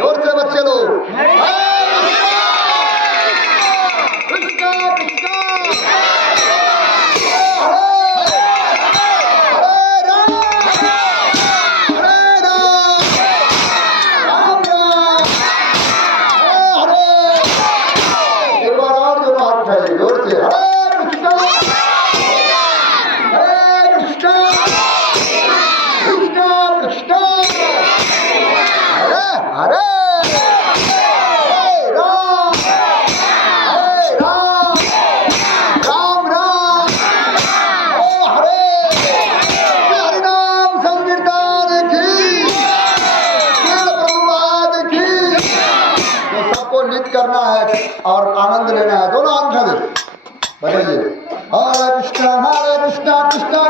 जोर से बच्चे लोग करना है और आनंद लेना है। दोनों हाथ उठा दे, बताइए हरे कृष्णा कृष्णा